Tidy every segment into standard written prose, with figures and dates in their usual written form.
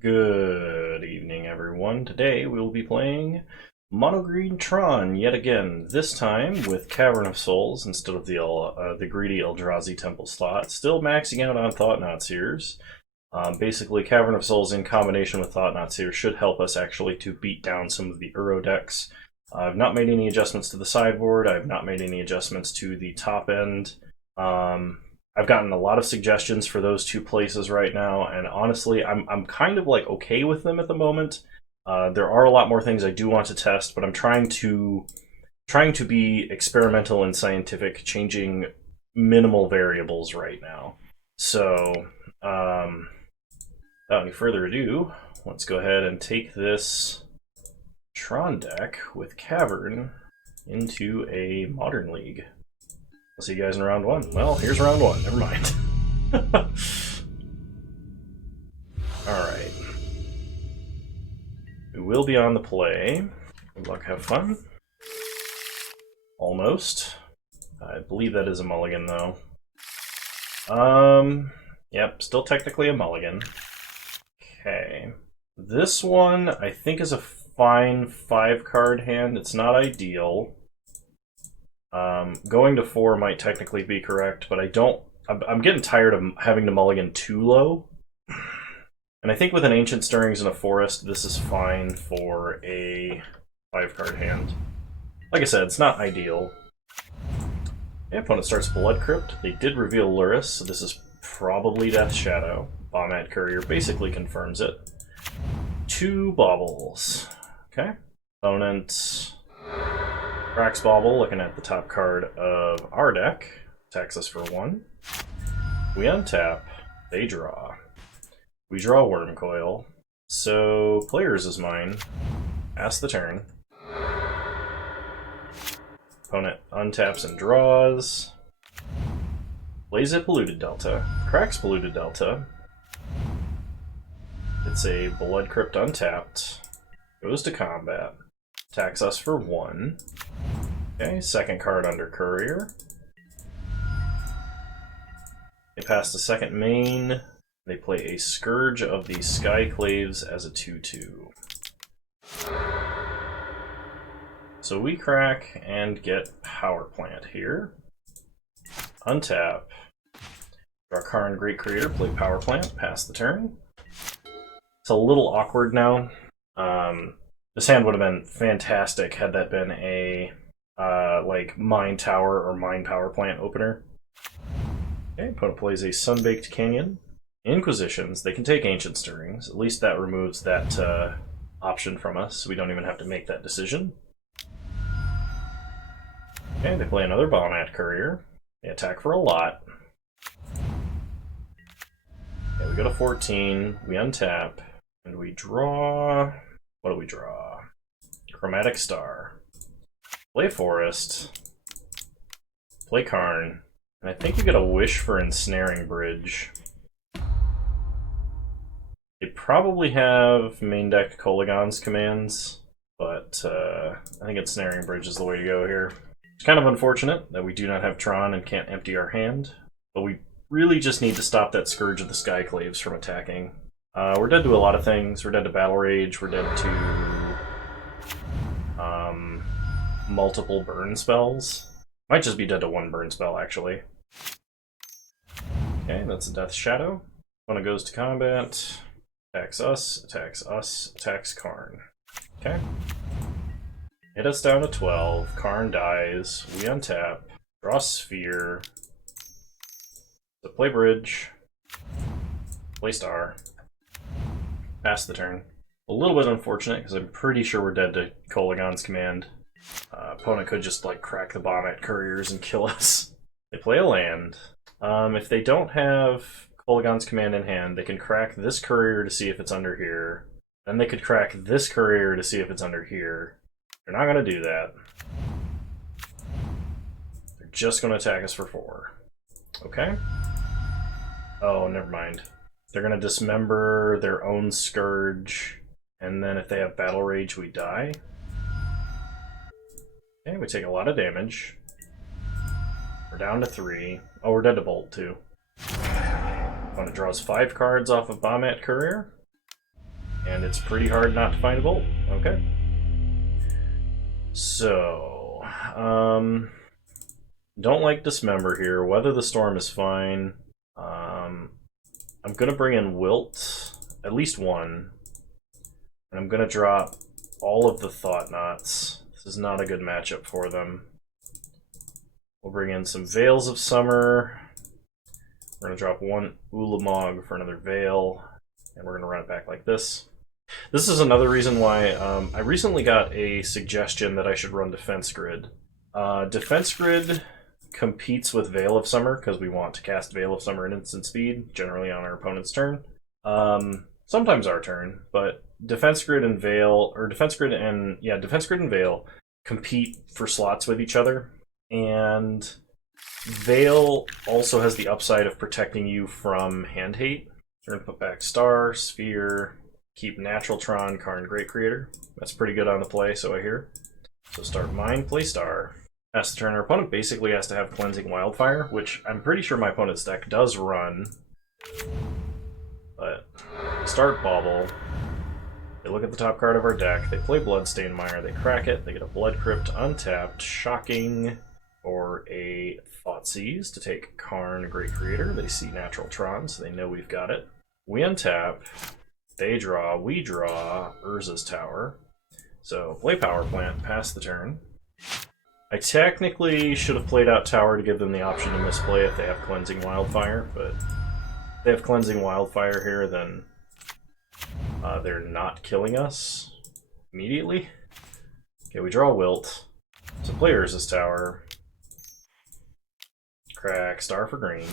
Good evening, everyone. Today we will be playing Mono Green Tron yet again. This time with Cavern of Souls instead of the greedy Eldrazi Temple slot. Still maxing out on Thought-Knot Seers. Basically, Cavern of Souls in combination with Thought-Knot Seers should help us actually to beat down some of the Uro decks. I've not made any adjustments to the sideboard. I've not made any adjustments to the top end. I've gotten a lot of suggestions for those two places right now, and honestly, I'm kind of like okay with them at the moment. There are a lot more things I do want to test, but I'm trying to be experimental and scientific, changing minimal variables right now. So, without any further ado, let's go ahead and take this Tron deck with Cavern into a Modern League. I'll see you guys in round one. Well, here's round one. Never mind. Alright. We will be on the play. Good luck, have fun. Almost. I believe that is a mulligan, though. Yep, still technically a mulligan. Okay. This one, I think, is a fine 5-card hand. It's not ideal. Going to 4 might technically be correct, but I'm getting tired of having to mulligan too low. And I think with an Ancient Stirrings and a Forest, this is fine for a 5-card hand. Like I said, it's not ideal. The opponent starts Blood Crypt. They did reveal Lurrus, so this is probably Death Shadow. Bombad Courier basically confirms it. 2 baubles. Okay. Opponent cracks Bauble, looking at the top card of our deck. Attacks us for 1. We untap. They draw. We draw Wormcoil. So, players is mine. Pass the turn. Opponent untaps and draws. Plays a Polluted Delta. Cracks Polluted Delta. It's a Blood Crypt untapped. Goes to combat. Attacks us for 1. Okay, second card under Courier. They pass the second main. They play a Scourge of the Skyclaves as a 2/2. So we crack and get Power Plant here. Untap. Draw Karn Great Creator, play Power Plant, pass the turn. It's a little awkward now. This hand would have been fantastic had that been a like Mine Tower or Mine Power Plant opener. Okay, opponent plays a Sunbaked Canyon. Inquisitions, they can take Ancient Stirrings. At least that removes that option from us, so we don't even have to make that decision. Okay, they play another Bombad Courier. They attack for a lot. Okay, we go to 14, we untap, and we draw... What do we draw? Chromatic Star. Play Forest. Play Karn. And I think you get a Wish for Ensnaring Bridge. They probably have main decked Kolaghan's commands, but I think Ensnaring Bridge is the way to go here. It's kind of unfortunate that we do not have Tron and can't empty our hand, but we really just need to stop that Scourge of the Skyclaves from attacking. We're dead to a lot of things. We're dead to Battle Rage, we're dead to multiple burn spells. Might just be dead to 1 burn spell, actually. Okay, that's a Death Shadow. Opponent goes to combat. Attacks us, attacks Karn. Okay. Hit us down to 12. Karn dies. We untap. Draw Sphere. So play Bridge. Play Star. Pass the turn. A little bit unfortunate, because I'm pretty sure we're dead to Kolaghan's command. Opponent could just like crack the Bombad Couriers and kill us. They play a land. If they don't have Kolaghan's command in hand, they can crack this Courier to see if it's under here. Then they could crack this Courier to see if it's under here. They're not going to do that. They're just going to attack us for 4. Okay. Oh, never mind. They're going to dismember their own Scourge, and then if they have Battle Rage, we die. Okay, we take a lot of damage. We're down to 3. Oh, we're dead to Bolt, too. Opponent draws 5 cards off of Bombad Courier. and it's pretty hard not to find a bolt. Okay. So, don't like Dismember here. Weather the Storm is fine. I'm gonna bring in Wilt, at least one. And I'm gonna drop all of the Thought Knots. This is not a good matchup for them. We'll bring in some Veils of Summer. We're gonna drop one Ulamog for another Veil, and we're gonna run it back like this. This is another reason why I recently got a suggestion that I should run Defense Grid. Defense Grid competes with Veil of Summer because we want to cast Veil of Summer in instant speed, generally on our opponent's turn. Sometimes our turn, but Defense Grid and Veil, or Defense Grid and Veil compete for slots with each other, and Veil also has the upside of protecting you from hand hate. We're going to put back Star, Sphere, keep Natural Tron, Karn, Great Creator. That's pretty good on the play, so I hear. So start Mine, play Star. Pass the turn. Our opponent basically has to have Cleansing Wildfire, which I'm pretty sure my opponent's deck does run. But start Bauble. They look at the top card of our deck, they play Bloodstained Mire, they crack it, they get a Blood Crypt untapped, shocking, or a Thoughtseize to take Karn, Great Creator. They see Natural Tron, so they know we've got it. We untap, they draw, we draw Urza's Tower. So play Power Plant, pass the turn. I technically should have played out Tower to give them the option to misplay if they have Cleansing Wildfire, but if they have Cleansing Wildfire here, then they're not killing us immediately. Okay, we draw Wilt. So play Urza's Tower. Crack Star for green.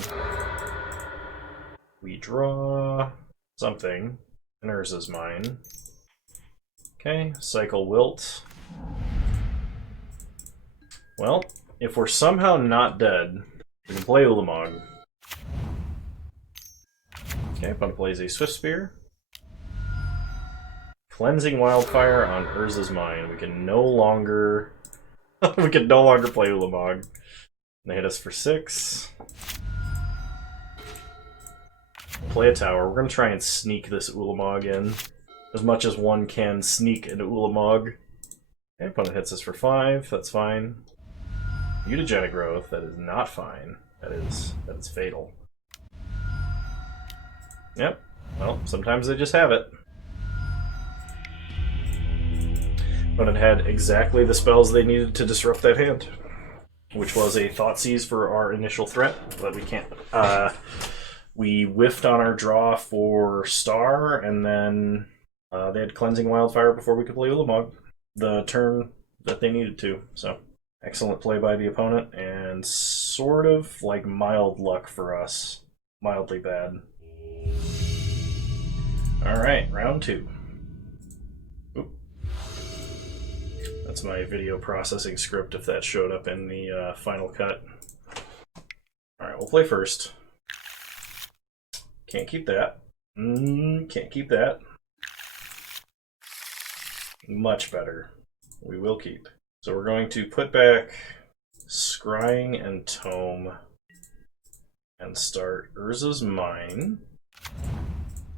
We draw something, and Urza's mine. Okay, cycle Wilt. Well, if we're somehow not dead, we can play Ulamog. Okay, opponent plays a Swift Spear. Cleansing Wildfire on Urza's Mine. We can no longer play Ulamog. They hit us for 6. Play a Tower. We're gonna try and sneak this Ulamog in as much as one can sneak an Ulamog. Okay, opponent hits us for 5. That's fine. Mutagenic Growth. That is not fine. That is fatal. Yep. Well, sometimes they just have it. But it had exactly the spells they needed to disrupt that hand, which was a Thoughtseize for our initial threat, but we can't. We whiffed on our draw for Star, and then they had Cleansing Wildfire before we could play Ulamog the turn that they needed to. So excellent play by the opponent, and sort of like mild luck for us. Mildly bad. Alright, round 2. That's my video processing script if that showed up in the final cut. Alright, we'll play first. Can't keep that. Can't keep that. Much better. We will keep. So we're going to put back Scrying and Tome and start Urza's Mine.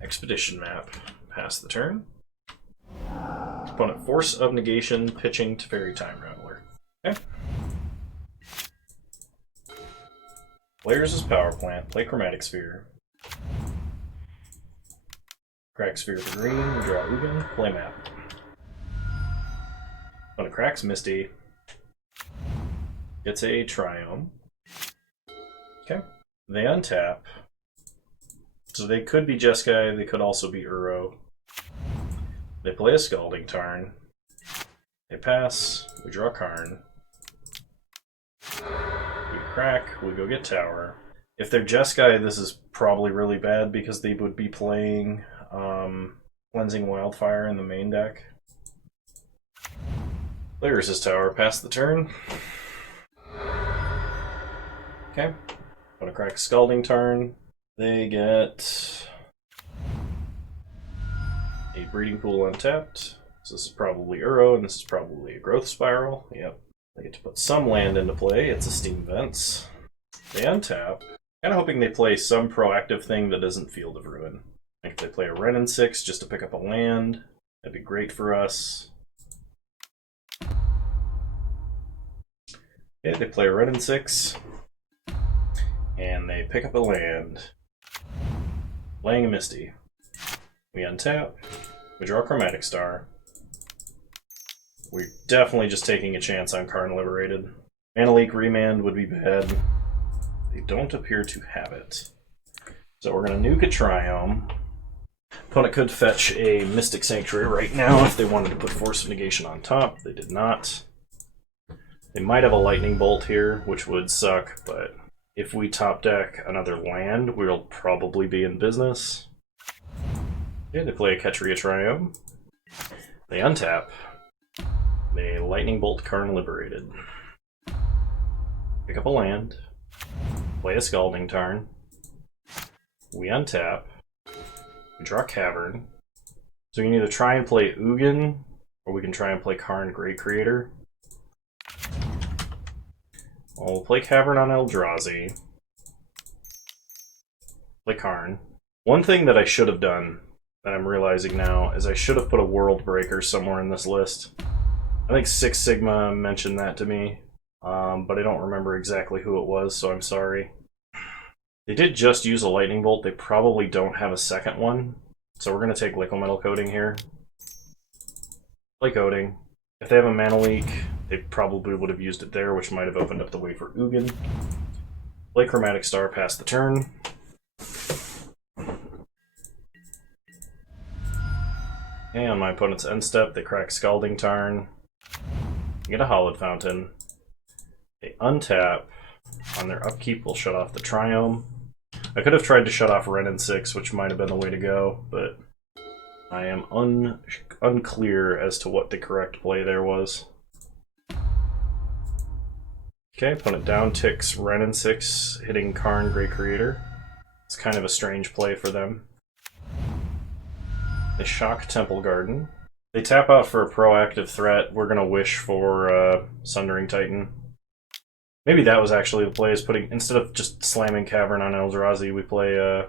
Expedition Map. Pass the turn. Opponent Force of Negation, pitching to Fairy Time Rattler. Okay. Players is Power Plant, play Chromatic Sphere. Crack Sphere for green, we draw Ugin, play Map. Opponent cracks Misty. Gets a Triome. Okay. They untap. So they could be Jeskai, they could also be Uro. They play a Scalding Tarn. They pass. We draw Karn. We crack. We go get Tower. If they're Jeskai, this is probably really bad because they would be playing Cleansing Wildfire in the main deck. Play Urza's Tower. Pass the turn. Okay. Gonna crack Scalding Tarn. They get a Breeding Pool untapped. So this is probably Uro, and this is probably a Growth Spiral. Yep. They get to put some land into play. It's a Steam Vents. They untap. Kind of hoping they play some proactive thing that isn't Field of Ruin. If they play a red and 6 just to pick up a land, that'd be great for us. Okay, they play a red and 6, and they pick up a land. Playing a Misty. We untap, we draw a Chromatic Star. We're definitely just taking a chance on Karn Liberated. Mana Leak Remand would be bad. They don't appear to have it. So we're going to nuke a Triome. Opponent could fetch a Mystic Sanctuary right now if they wanted to put Force of Negation on top. They did not. They might have a Lightning Bolt here, which would suck, but if we top deck another land, we'll probably be in business. Okay, they play a Ketria Triome. They untap. They Lightning Bolt Karn Liberated. Pick up a land. Play a Scalding Tarn. We untap. We draw Cavern. So we can either try and play Ugin, or we can try and play Karn Great Creator. Well, we'll play Cavern on Eldrazi. Play Karn. One thing that I should have done, that I'm realizing now, is I should have put a World Breaker somewhere in this list. I think Six Sigma mentioned that to me, but I don't remember exactly who it was, so I'm sorry. They did just use a Lightning Bolt. They probably don't have a second one, so we're going to take Liquimetal Coating here. Play Coating. If they have a Mana Leak, they probably would have used it there, which might have opened up the way for Ugin. Play Chromatic Star past the turn. Okay, on my opponent's end step, they crack Scalding Tarn. Get a Hallowed Fountain. They untap. On their upkeep, we'll shut off the Triome. I could have tried to shut off Ren and 6, which might have been the way to go, but I am unclear as to what the correct play there was. Okay, opponent down ticks Ren and 6, hitting Karn Great Creator. It's kind of a strange play for them. They shock Temple Garden. They tap out for a proactive threat. We're going to wish for Sundering Titan. Maybe that was actually the play, is putting, instead of just slamming Cavern on Eldrazi, we play okay,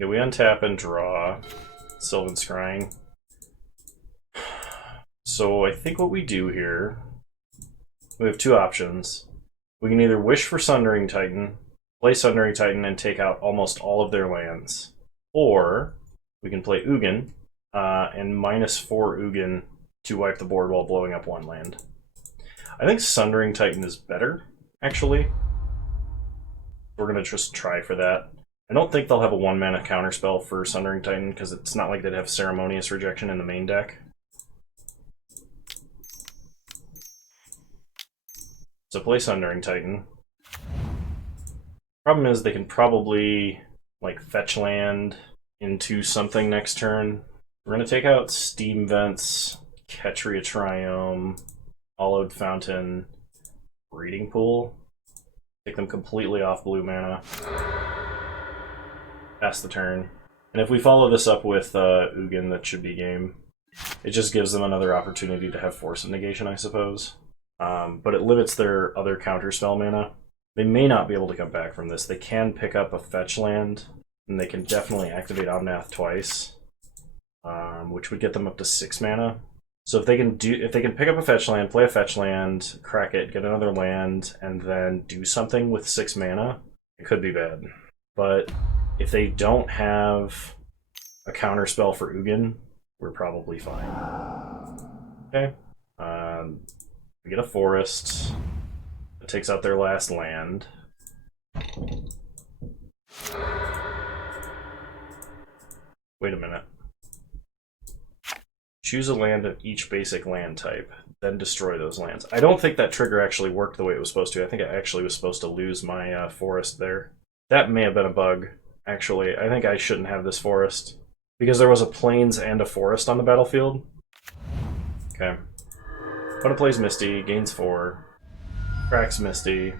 we untap and draw Sylvan Scrying. So I think what we do here, we have two options. We can either wish for Sundering Titan, play Sundering Titan, and take out almost all of their lands. Or we can play Ugin and -4 Ugin to wipe the board while blowing up one land. I think Sundering Titan is better, actually. We're going to just try for that. I don't think they'll have a 1-mana counterspell for Sundering Titan, because it's not like they'd have Ceremonious Rejection in the main deck. So play Sundering Titan. Problem is they can probably like fetch land into something next turn. We're going to take out Steam Vents, Ketria Triome, Hallowed Fountain, Breeding Pool. Take them completely off blue mana. Pass the turn. And if we follow this up with Ugin, that should be game. It just gives them another opportunity to have Force of Negation, I suppose. But it limits their other counterspell mana. They may not be able to come back from this. They can pick up a fetch land, and they can definitely activate Omnath twice, which would get them up to 6 mana. So if they can pick up a fetch land, play a fetch land, crack it, get another land, and then do something with 6 mana, it could be bad. But if they don't have a counterspell for Ugin, we're probably fine. Okay. We get a forest. It takes out their last land. Wait a minute. Choose a land of each basic land type, then destroy those lands. I don't think that trigger actually worked the way it was supposed to. I think I actually was supposed to lose my forest there. That may have been a bug, actually. I think I shouldn't have this forest, because there was a plains and a forest on the battlefield. Okay. Opponent plays Misty, gains 4, cracks Misty.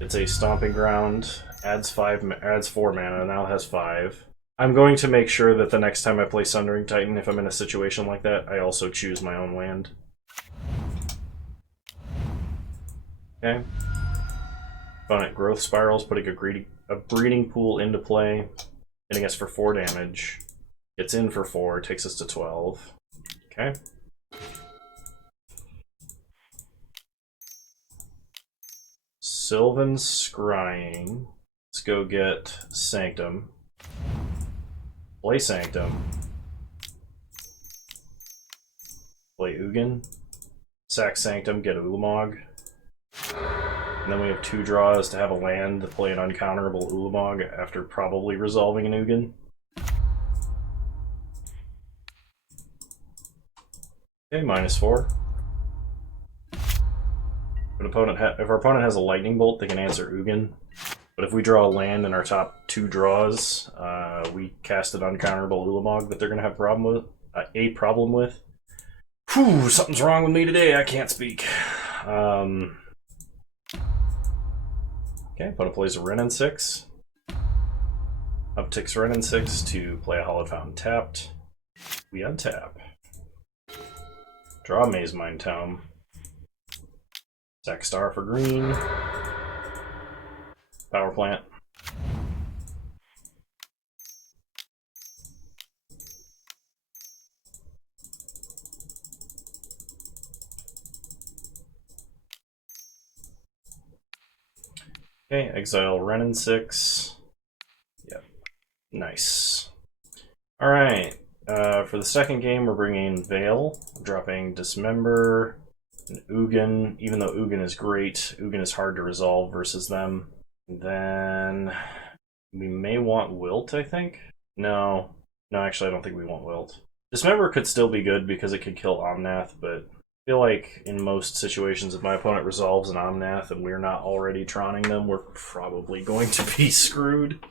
It's a Stomping Ground, adds 4 mana, now has 5. I'm going to make sure that the next time I play Sundering Titan, if I'm in a situation like that, I also choose my own land. Okay. Opponent growth spirals, putting a breeding pool into play, hitting us for 4 damage. Gets in for 4, takes us to 12. Okay. Sylvan Scrying. Let's go get Sanctum. Play Sanctum. Play Ugin. Sack Sanctum, get Ulamog. And then we have 2 draws to have a land to play an uncounterable Ulamog after probably resolving an Ugin. Okay, -4. If our opponent has a Lightning Bolt, they can answer Ugin. But if we draw a land in our top 2 draws, we cast an uncounterable Ulamog that they're going to have a problem with. Whew, something's wrong with me today. I can't speak. Okay, opponent plays a Wrenn and 6. Upticks Wrenn and 6 to play a Hallowed Fountain tapped. We untap. Draw a Maze Mind Tome. Sack Star for green. Power Plant. Okay, exile Wrenn and 6. Yep, nice. Alright, for the second game we're bringing Veil, dropping Dismember, and Ugin. Even though Ugin is great, Ugin is hard to resolve versus them. And then we may want Wilt, I think? No, actually I don't think we want Wilt. Dismember could still be good because it could kill Omnath, but I feel like in most situations if my opponent resolves an Omnath and we're not already Troning them, we're probably going to be screwed.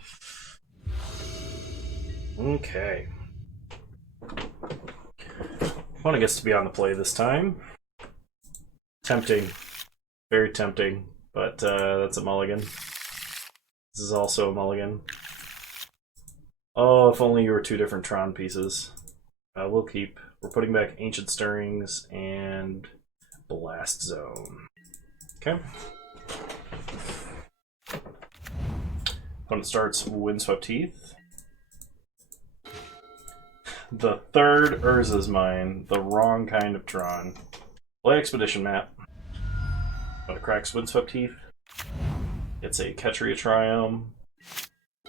Okay. Opponent gets to be on the play this time. Tempting. Very tempting, but that's a mulligan. This is also a mulligan. Oh, if only you were 2 different Tron pieces. We'll keep. We're putting back Ancient Stirrings and Blast Zone. Okay. Opponent starts Windswept Heath. The third Urza's Mine, the wrong kind of Tron. Play Expedition Map. Opponent cracks Windswept Heath. Gets a Ketria Triome.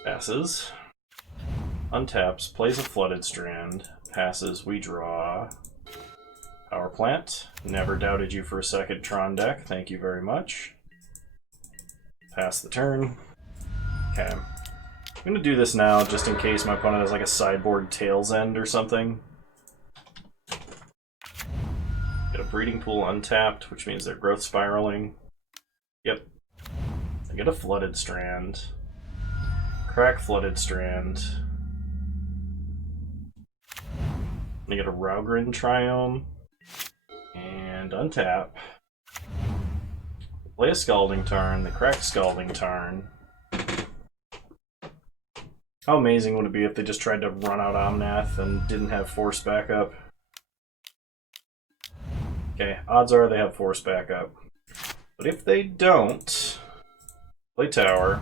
Passes. Untaps, plays a Flooded Strand. Passes, we draw. Power Plant. Never doubted you for a second, Tron deck. Thank you very much. Pass the turn. Okay. I'm going to do this now just in case my opponent has like a sideboard Tail's End or something. Get a Breeding Pool untapped, which means they're growth spiraling. Yep. I get a Flooded Strand. Crack Flooded Strand. I get a Raugrin Triome. And untap. Play a Scalding Tarn. They crack Scalding Tarn. How amazing would it be if they just tried to run out Omnath and didn't have Force backup? Okay, odds are they have Force backup. But if they don't, play Tower.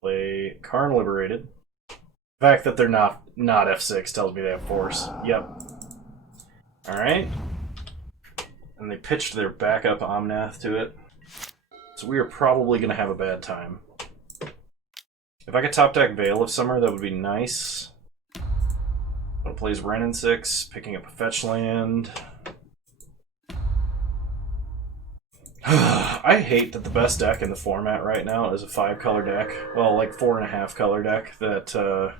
Play Karn Liberated. The fact that they're not F6 tells me they have Force. Yep. Alright. And they pitched their backup Omnath to it. So we are probably going to have a bad time. If I could top deck Veil of Summer, that would be nice. One plays Wrenn and 6, picking up a fetch land. I hate that the best deck in the format right now is a 5-color deck. Well, like 4.5 color deck that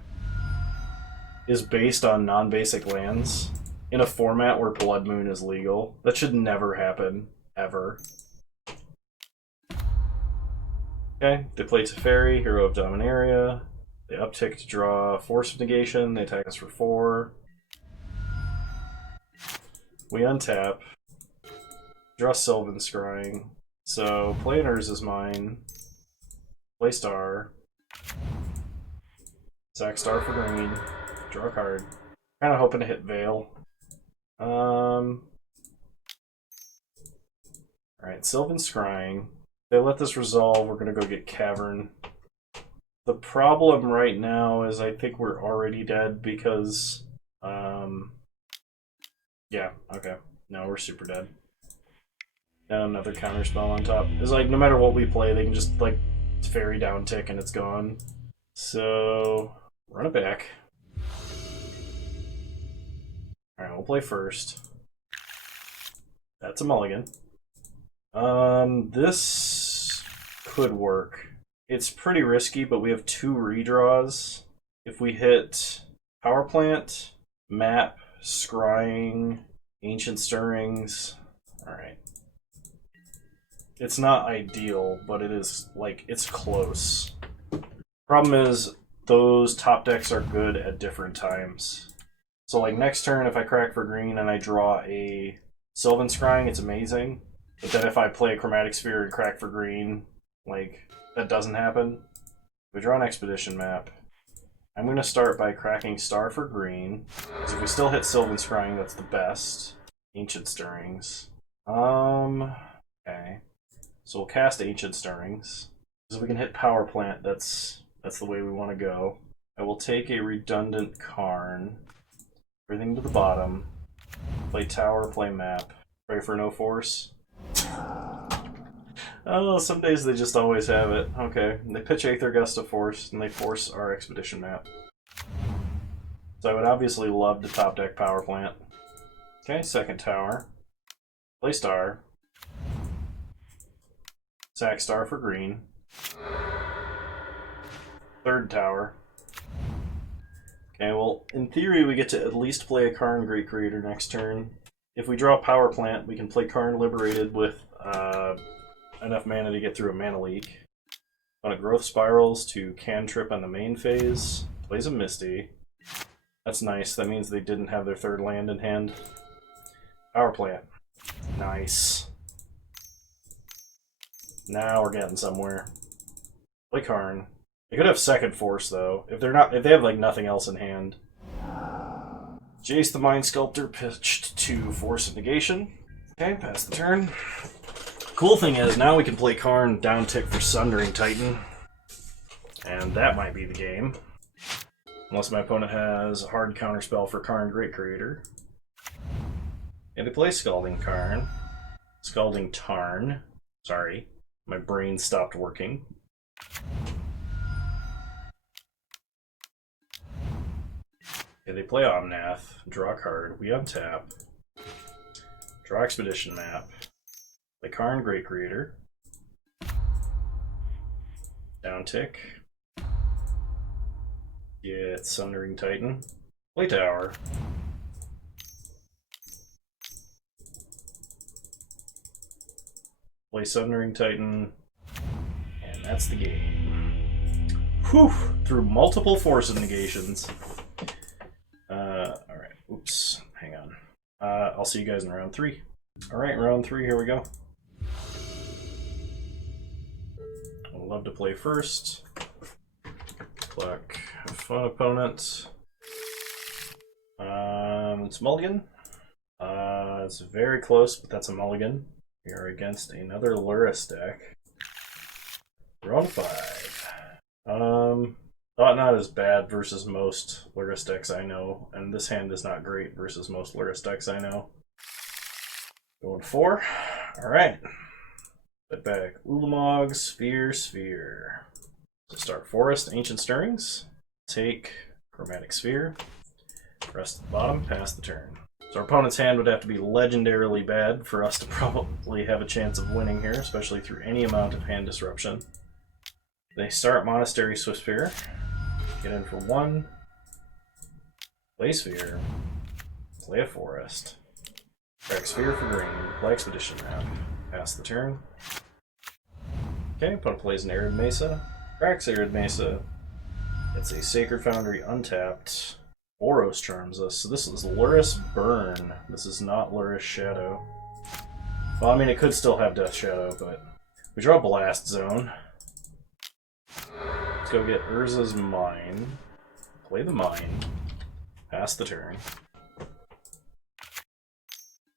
is based on non-basic lands in a format where Blood Moon is legal. That should never happen, ever. Okay, they play Teferi, Hero of Dominaria. They uptick to draw Force of Negation. They attack us for 4. We untap. Draw Sylvan Scrying. So, play an Urza's Mine. Play Star. Sack Star for green. Draw a card. Kind of hoping to hit Veil. Alright, Sylvan Scrying. If they let this resolve, we're gonna go get Cavern. The problem right now is I think we're already dead because, yeah, okay. No, we're super dead. And another counterspell on top. It's like, no matter what we play, they can just, like, fairy down tick and it's gone. So, run it back. Alright, we'll play first. That's a mulligan. This could work. It's pretty risky, but we have 2 redraws. If we hit Power Plant, Map, Scrying, Ancient Stirrings. Alright. It's not ideal, but it is, like, it's close. Problem is, those top decks are good at different times. So, like, next turn, if I crack for green and I draw a Sylvan Scrying, it's amazing. But then if I play a Chromatic Sphere and crack for green, like, that doesn't happen. We draw an Expedition map. I'm going to start by cracking Star for green. Because if we still hit Sylvan Scrying, that's the best. Ancient Stirrings. Okay. So we'll cast Ancient Stirrings. Because if we can hit Power Plant, that's the way we want to go. I will take a redundant Karn. Everything to the bottom. Play Tower, play Map. Pray for no force. Oh, some days they just always have it. Okay, they pitch Aether Gust of Force, and they force our Expedition map. So I would obviously love to top deck Power Plant. Okay, second tower. Play Star. Sack Star for green. Third tower. Okay, well, in theory we get to at least play a Karn Great Creator next turn. If we draw Power Plant, we can play Karn Liberated with enough mana to get through a mana leak. On a Growth Spirals to cantrip on the main phase. Plays a Misty. That's nice. That means they didn't have their third land in hand. Power Plant. Nice. Now we're getting somewhere. Play Karn. They could have second force though. If they have like nothing else in hand. Jace the Mind Sculptor pitched to force negation. Okay, pass the turn. Cool thing is, now we can play Karn down tick for Sundering Titan. And that might be the game. Unless my opponent has a hard counterspell for Karn Great Creator. And to play Scalding Karn. Scalding Tarn. Sorry, my brain stopped working. Okay, they play Omnath, draw a card, we untap. Draw Expedition map. Play Karn Great Creator. Down tick. Get Sundering Titan. Play Tower. Play Sundering Titan. And that's the game. Whew! Through multiple force of negations. Alright, oops, hang on. I'll see you guys in round 3. Alright, round 3, here we go. I'd love to play first. Pluck a fun opponent. It's mulligan. It's very close, but that's a mulligan. We are against another Luris deck. We're on 5. Thought not as bad versus most Luris decks I know, and this hand is not great versus most Luris decks I know. Going 4. Alright. Put back Ulamog, Sphere. So start Forest, Ancient Stirrings. Take Chromatic Sphere. Rest at the bottom, pass the turn. So our opponent's hand would have to be legendarily bad for us to probably have a chance of winning here, especially through any amount of hand disruption. They start Monastery Swiftspear. Get in for 1. Play Sphere. Play a Forest. Crack Sphere for green. Play Expedition map. Pass the turn. Okay, opponent plays an Arid Mesa. Cracks Arid Mesa. It's a Sacred Foundry untapped. Boros charms us. So this is Luris Burn. This is not Luris Shadow. Well, I mean, it could still have Death Shadow, but we draw Blast Zone. Let's go get Urza's Mine. Play the Mine. Pass the turn.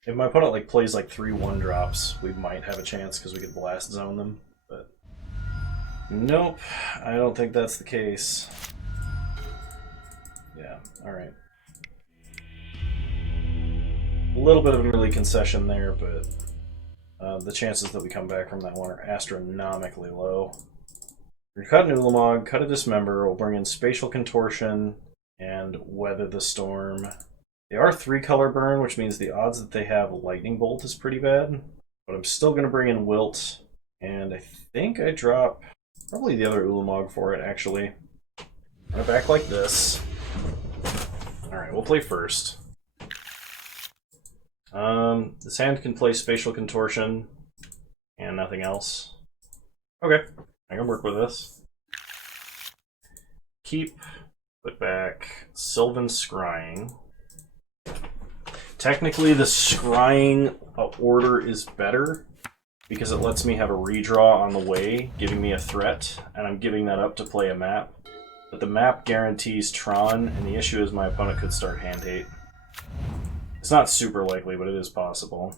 If my opponent like plays like 3 1-drops, we might have a chance because we could blast zone them, but nope, I don't think that's the case. Yeah, alright. A little bit of an early concession there, but the chances that we come back from that one are astronomically low. We're cut an Ulamog, cut a Dismember, we'll bring in Spatial Contortion, and Weather the Storm. They are 3-color burn, which means the odds that they have Lightning Bolt is pretty bad. But I'm still going to bring in Wilt, and I think I drop probably the other Ulamog for it, actually. Run it back like this. Alright, we'll play first. This hand can play Spatial Contortion, and nothing else. Okay, I can work with this. Keep, put back, Sylvan Scrying. Technically, the Scrying order is better because it lets me have a redraw on the way, giving me a threat, and I'm giving that up to play a map. But the map guarantees Tron, and the issue is my opponent could start hand hate. It's not super likely, but it is possible.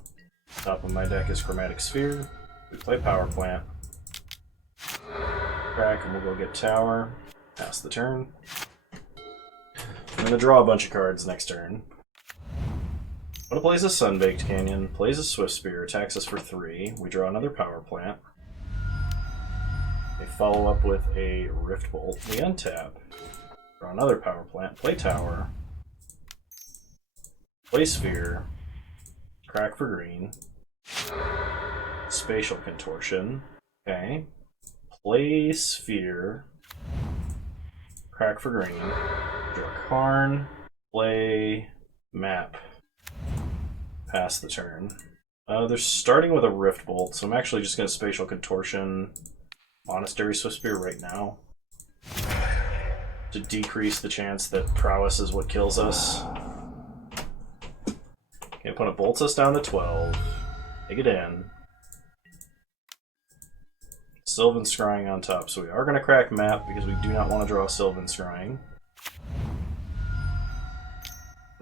Top of my deck is Chromatic Sphere. We play Power Plant. Crack, and we'll go get Tower. Pass the turn. I'm going to draw a bunch of cards next turn. One plays a Sunbaked Canyon, plays a Swift Spear, attacks us for 3. We draw another Power Plant. They follow up with a Rift Bolt. We untap. Draw another Power Plant, play Tower. Play Sphere. Crack for green. Spatial Contortion. Okay. Play Sphere. Crack for green. Draw Karn. Play Map. Pass the turn. They're starting with a Rift Bolt, so I'm actually just going to Spatial Contortion Monastery Swift Spear right now to decrease the chance that Prowess is what kills us. Okay, opponent bolts us down to 12. Take it in. Sylvan Scrying on top, so we are going to crack Map because we do not want to draw Sylvan Scrying.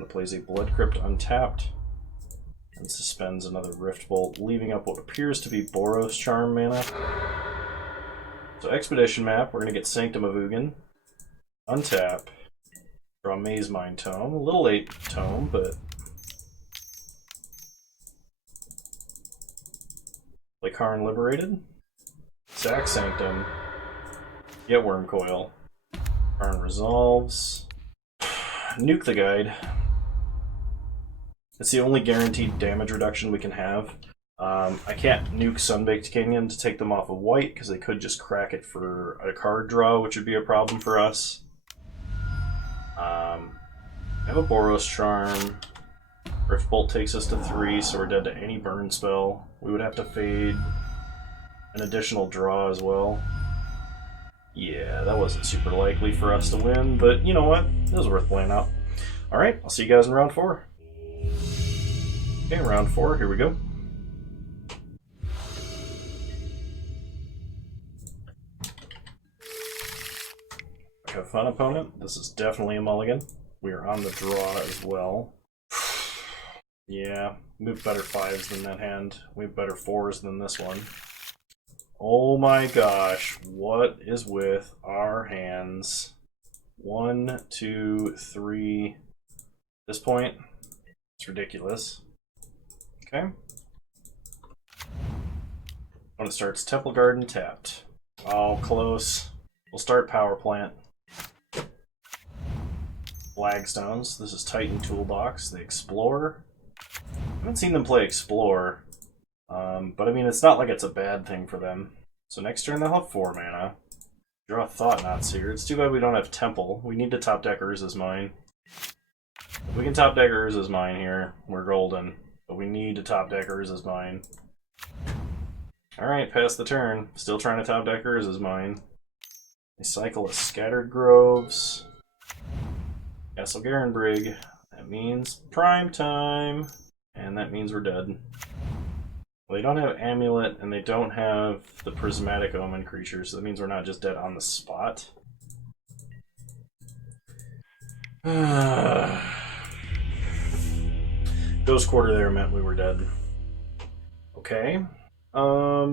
Plays a Blood Crypt untapped and suspends another Rift Bolt, leaving up what appears to be Boros Charm mana. So Expedition Map, we're going to get Sanctum of Ugin, untap, draw Maze Mind Tome, a little late Tome, but play Karn Liberated, sack Sanctum, get Wormcoil, Karn resolves, nuke the Guide. It's the only guaranteed damage reduction we can have. I can't nuke Sunbaked Canyon to take them off of white, because they could just crack it for a card draw, which would be a problem for us. I have a Boros Charm. Rift Bolt takes us to 3, so we're dead to any burn spell. We would have to fade an additional draw as well. Yeah, that wasn't super likely for us to win, but you know what? It was worth playing out. Alright, I'll see you guys in round 4. Okay, round 4, here we go. Have fun, opponent. This is definitely a mulligan. We are on the draw as well. Yeah, we have better 5s than that hand. We have better 4s than this one. Oh my gosh, what is with our hands? 1, 2, 3. At this point, it's ridiculous. Okay. When it starts Temple Garden tapped. Oh, close. We'll start Power Plant. Flagstones. This is Titan Toolbox. They explore. I haven't seen them play explore, but I mean, it's not like it's a bad thing for them. So next turn they'll have 4 mana. Draw Thought Knots here. It's too bad we don't have Temple. We need to top deck Urza's Mine. If we can top deck Urza's Mine here, we're golden. But we need to top deck Urza's Mine. Alright, pass the turn. Still trying to top deck Urza's Mine. They cycle a Scattered Groves. Castle Garenbrig. That means prime time. And that means we're dead. Well, they don't have Amulet, and they don't have the Prismatic Omen creature, so that means we're not just dead on the spot. Ghost quarter there meant we were dead. Okay. How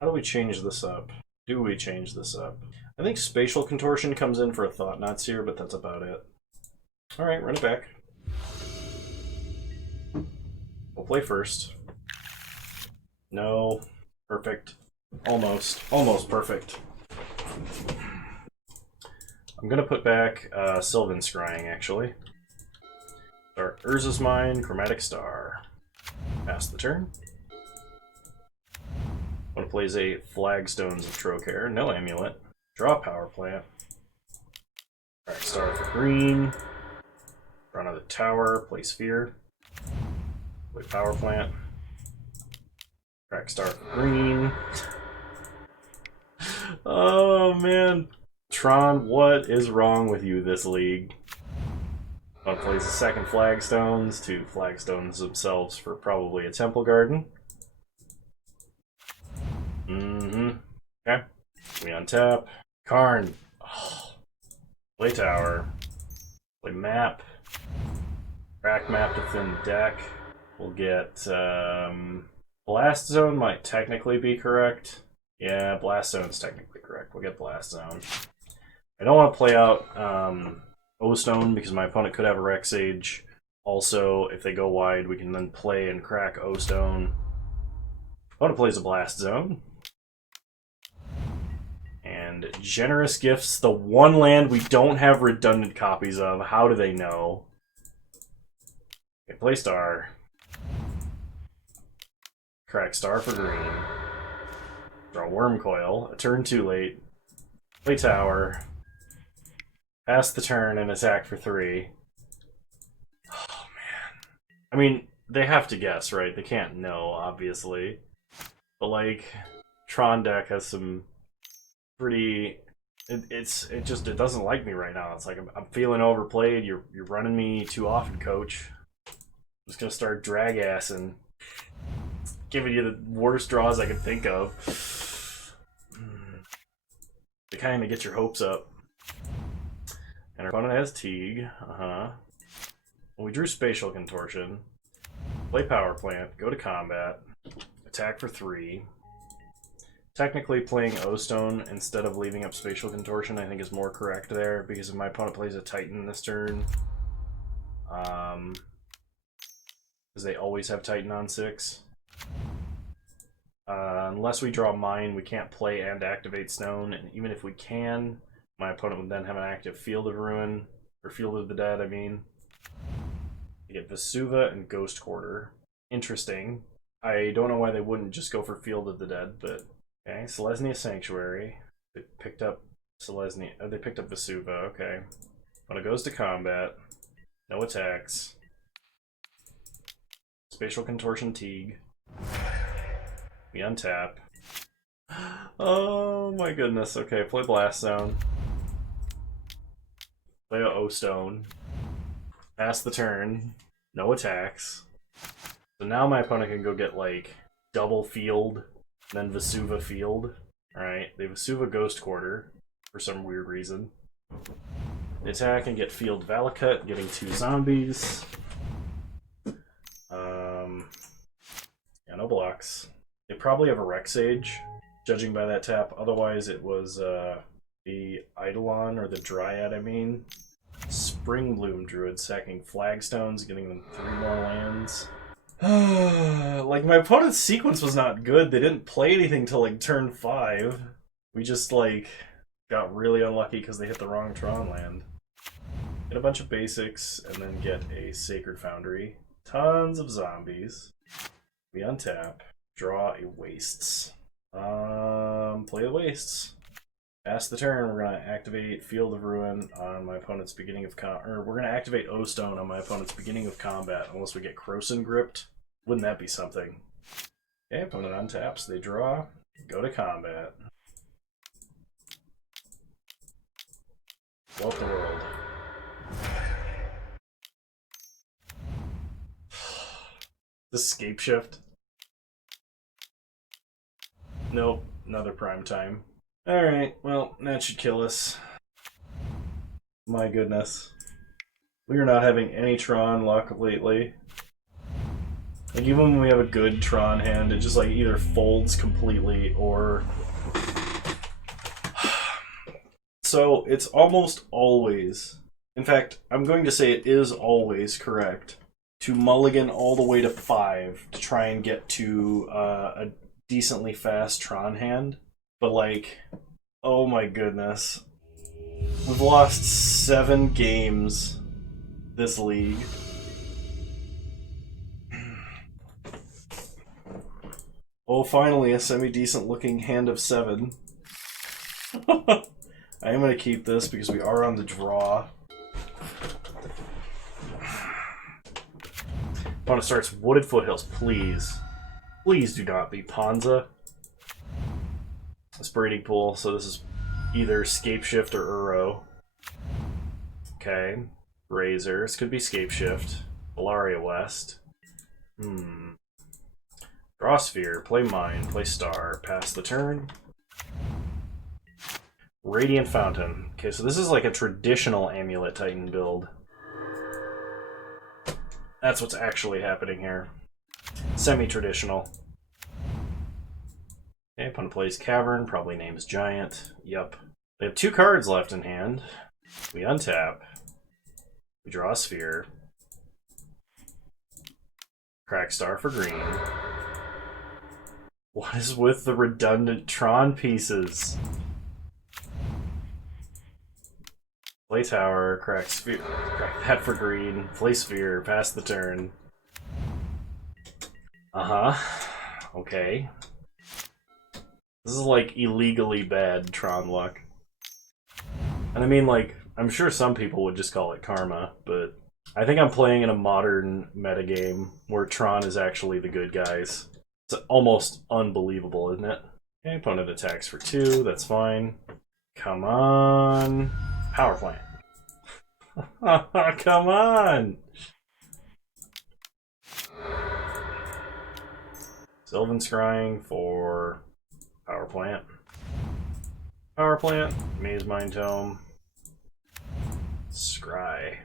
do we change this up? Do we change this up? I think spatial contortion comes in for a thought knots here, but that's about it. Alright, run it back. We'll play first. No. Perfect. Almost. Almost perfect. I'm gonna put back Sylvan Scrying, actually. Start Urza's Mine, Chromatic Star. Pass the turn. One plays a Flagstones of Trocare, no Amulet. Draw Power Plant. Crack Star for green. Draw another tower, play Sphere. Play Power Plant. Crack Star for green. Oh man. Tron, what is wrong with you this league? One plays a second Flagstones, two Flagstones themselves for probably a Temple Garden. Okay. We untap. Karn. Oh. Play tower. Play map. Crack map to thin the deck. We'll get Blast Zone might technically be correct. Yeah, Blast Zone's technically correct. We'll get Blast Zone. I don't want to play out O-Stone because my opponent could have a Rex Age. Also, if they go wide, we can then play and crack O-Stone. Opponent plays a Blast Zone. And Generous Gifts, the one land we don't have redundant copies of. How do they know? Okay, play Star. Crack Star for green. Draw Worm Coil. A turn too late. Play Tower. Pass the turn and attack for 3. Oh, man. I mean, they have to guess, right? They can't know, obviously. But, like, Tron deck has some pretty... It just doesn't like me right now. It's like, I'm feeling overplayed. You're running me too often, coach. I'm just gonna start drag-assing. Giving you the worst draws I can think of. To kind of get your hopes up. And our opponent has Teague. Well, we drew Spatial Contortion. Play Power Plant. Go to combat. Attack for 3. Technically, playing O-Stone instead of leaving up Spatial Contortion I think is more correct there, because if my opponent plays a Titan this turn, because they always have Titan on 6. Unless we draw Mine, we can't play and activate Stone, and even if we can, my opponent would then have an active Field of Ruin, or Field of the Dead, I mean. You get Vesuva and Ghost Quarter. Interesting. I don't know why they wouldn't just go for Field of the Dead, but... Okay, Selesnya Sanctuary. They picked up Selesnya... they picked up Vesuva, okay. When it goes to combat, no attacks. Spatial Contortion Teague. We untap. Oh my goodness, okay, play Blast Zone. Play a O-Stone. Pass the turn. No attacks. So now my opponent can go get, like, double Field, then Vesuva Field. Alright, they Vesuva Ghost Quarter, for some weird reason. They attack and get Field Valakut, getting 2 zombies. Yeah, no blocks. They probably have a Rex Age, judging by that tap. Otherwise, it was the Eidolon, or the Dryad, I mean. Spring Bloom Druid, sacking Flagstones, getting them 3 more lands. Like, my opponent's sequence was not good. They didn't play anything till, like, turn 5. We just, like, got really unlucky because they hit the wrong Tron land. Get a bunch of basics, and then get a Sacred Foundry. Tons of zombies. We untap. Draw a Wastes. Play the Wastes. Pass the turn, we're going to activate Field of Ruin on my opponent's beginning of we're going to activate O-Stone on my opponent's beginning of combat, unless we get Krosan gripped. Wouldn't that be something? Okay, opponent untaps, they draw, go to combat. Blow up the world. This Scape Shift. Nope, another prime time. Alright, well, that should kill us. My goodness. We are not having any Tron luck lately. Like, even when we have a good Tron hand, it just, like, either folds completely or... So, it's almost always... In fact, I'm going to say it is always correct to mulligan all the way to 5 to try and get to a decently fast Tron hand. But, like, oh my goodness. We've lost 7 games this league. Oh, finally, a semi-decent looking hand of 7. I am going to keep this because we are on the draw. Opponent starts Wooded Foothills, please. Please do not be Ponza. It's breeding pool, so this is either Scapeshift or Uro. Okay. Razors, could be Scapeshift. Valaria West. Draw Sphere, play Mine, play Star, pass the turn. Radiant Fountain. Okay, so this is like a traditional Amulet Titan build. That's what's actually happening here. Semi-traditional. Okay, opponent plays Cavern, probably names Giant. Yup. They have 2 cards left in hand. We untap. We draw a Sphere. Crack Star for green. What is with the redundant Tron pieces? Play Tower, crack Sphere, crack that for green, play Sphere, pass the turn. Okay. This is like illegally bad Tron luck. And I mean, like, I'm sure some people would just call it karma, but I think I'm playing in a modern metagame where Tron is actually the good guys. It's almost unbelievable, isn't it? Okay, opponent attacks for 2, that's fine. Come on. Power plant. Come on! Sylvan Scrying for power plant. Power plant, Maze Mind Tome. Scry.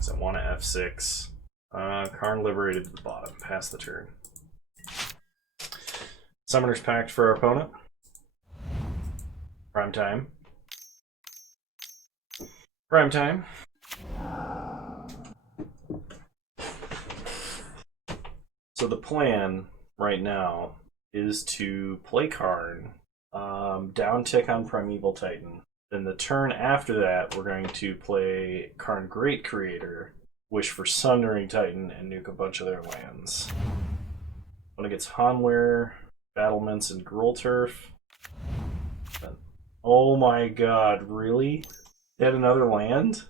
So I want to F6. Karn Liberated to the bottom. Pass the turn. Summoner's Pact for our opponent. Prime time. Prime time. So the plan right now is to play Karn, down tick on Primeval Titan. Then the turn after that, we're going to play Karn Great Creator, Wish for Sundering Titan, and nuke a bunch of their lands. When it gets Hanweir, Battlements, and Gruul Turf. Oh my god, really? They had another land?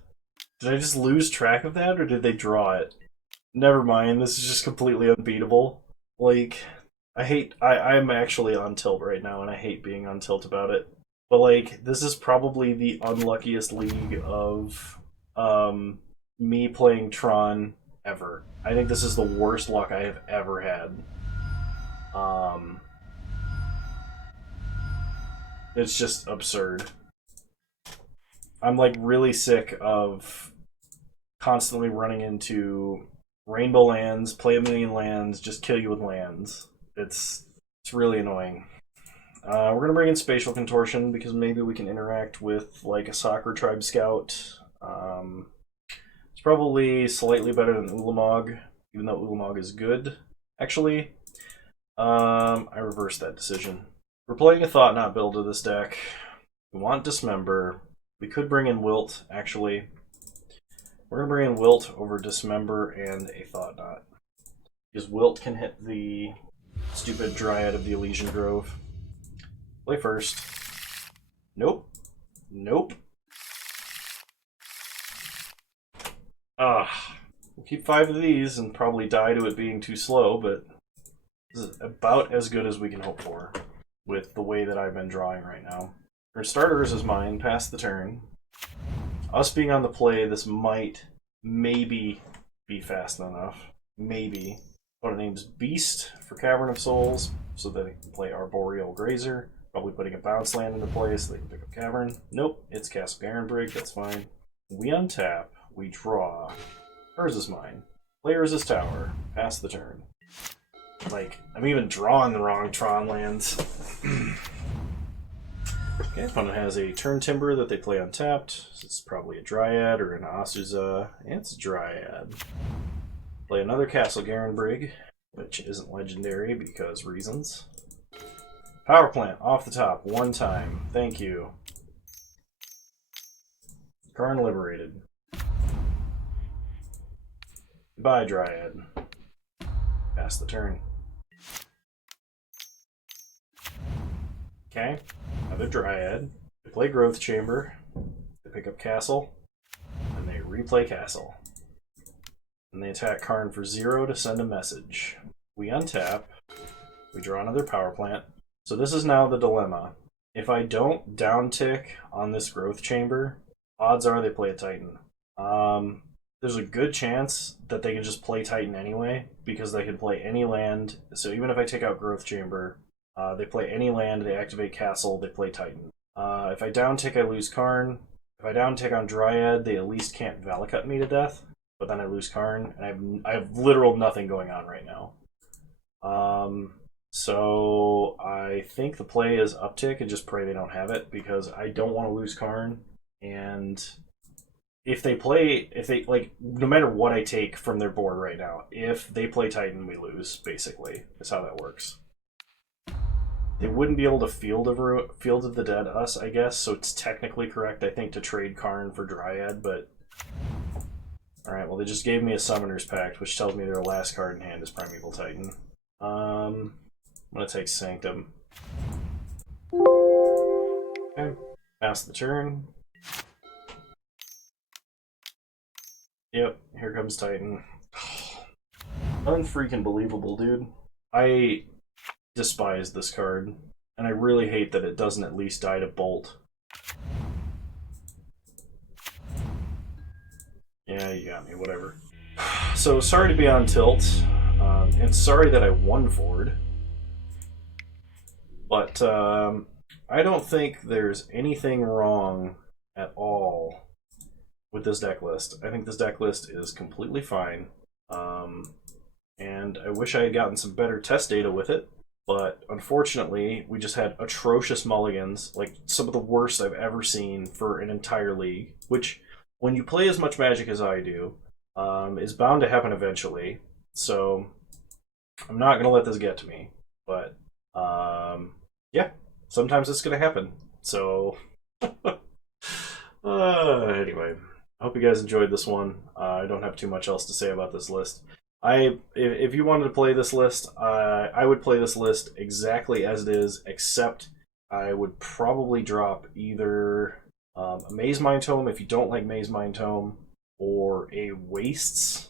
Did I just lose track of that, or did they draw it? Never mind, this is just completely unbeatable. Like, I'm actually on tilt right now, and I hate being on tilt about it. But, like, this is probably the unluckiest league of, me playing Tron ever. I think this is the worst luck I have ever had. It's just absurd. I'm like really sick of constantly running into rainbow lands, play a million lands, just kill you with lands. It's really annoying. We're gonna bring in Spatial Contortion because maybe we can interact with like a Soccer Tribe Scout. It's probably slightly better than Ulamog, even though Ulamog is good. Actually, I reversed that decision. We're playing a Thought Knot build of this deck. We want Dismember. We could bring in Wilt, actually. We're going to bring in Wilt over Dismember and a Thought Knot. Because Wilt can hit the stupid Dryad of the Elysian Grove. Play first. Nope. Nope. We'll keep 5 of these and probably die to it being too slow, but this is about as good as we can hope for with the way that I've been drawing right now. For starters is mine, pass the turn. Us being on the play, this might, maybe, be fast enough. Maybe. What it name's Beast for Cavern of Souls, so that it can play Arboreal Grazer. Probably putting a bounce land into play so they can pick up Cavern. Nope, it's Castle Garenbrig, that's fine. We untap, we draw. Hers is mine. Play Hers is Tower, pass the turn. Like, I'm even drawing the wrong Tron lands. Okay, opponent has a Turn Timber that they play untapped. It's probably a Dryad or an Asuza. It's a Dryad. Play another Castle Garenbrig, which isn't legendary because reasons. Power Plant off the top, one time. Thank you. Karn liberated. Goodbye, Dryad. Pass the turn. Okay, another Dryad. They play Growth Chamber. They pick up Castle. And they replay Castle. And they attack Karn for 0 to send a message. We untap. We draw another Power Plant. So this is now the dilemma. If I don't downtick on this Growth Chamber, odds are they play a Titan. There's a good chance that they can just play Titan anyway, because they can play any land. So even if I take out Growth Chamber, they play any land, they activate Castle, they play Titan. If I downtick, I lose Karn. If I downtick on Dryad, they at least can't Valakut me to death, but then I lose Karn, and I have literal nothing going on right now. So I think the play is uptick and just pray they don't have it, because I don't want to lose Karn. And if they like, no matter what I take from their board right now, if they play Titan, we lose, basically. That's how that works. They wouldn't be able to Field of the Dead us, I guess, so it's technically correct, I think, to trade Karn for Dryad, but... Alright, well, they just gave me a Summoner's Pact, which tells me their last card in hand is Primeval Titan. I'm gonna take Sanctum. Okay, pass the turn. Yep, here comes Titan. Unfreaking believable, dude. I despise this card, and I really hate that it doesn't at least die to Bolt. Yeah, you got me, whatever. So, sorry to be on tilt, and sorry that I won Ford, but I don't think there's anything wrong at all with this deck list. I think this deck list is completely fine, and I wish I had gotten some better test data with it, but unfortunately, we just had atrocious mulligans, like some of the worst I've ever seen for an entire league, which, when you play as much Magic as I do, is bound to happen eventually. So I'm not going to let this get to me. But yeah, sometimes it's going to happen. So anyway, I hope you guys enjoyed this one. I don't have too much else to say about this list. If you wanted to play this list, I would play this list exactly as it is, except I would probably drop either a Maze Mind Tome if you don't like Maze Mind Tome, or a Wastes.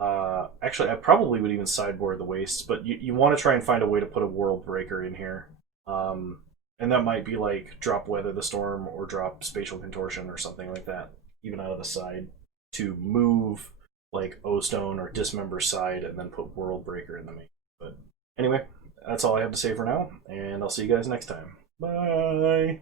Actually, I probably would even sideboard the Wastes, but you want to try and find a way to put a World Breaker in here. And that might be like drop Weather the Storm or drop Spatial Contortion or something like that, even out of the side, to move like O-Stone or Dismember side and then put World Breaker in the main. But anyway, that's all I have to say for now, and I'll see you guys next time. Bye!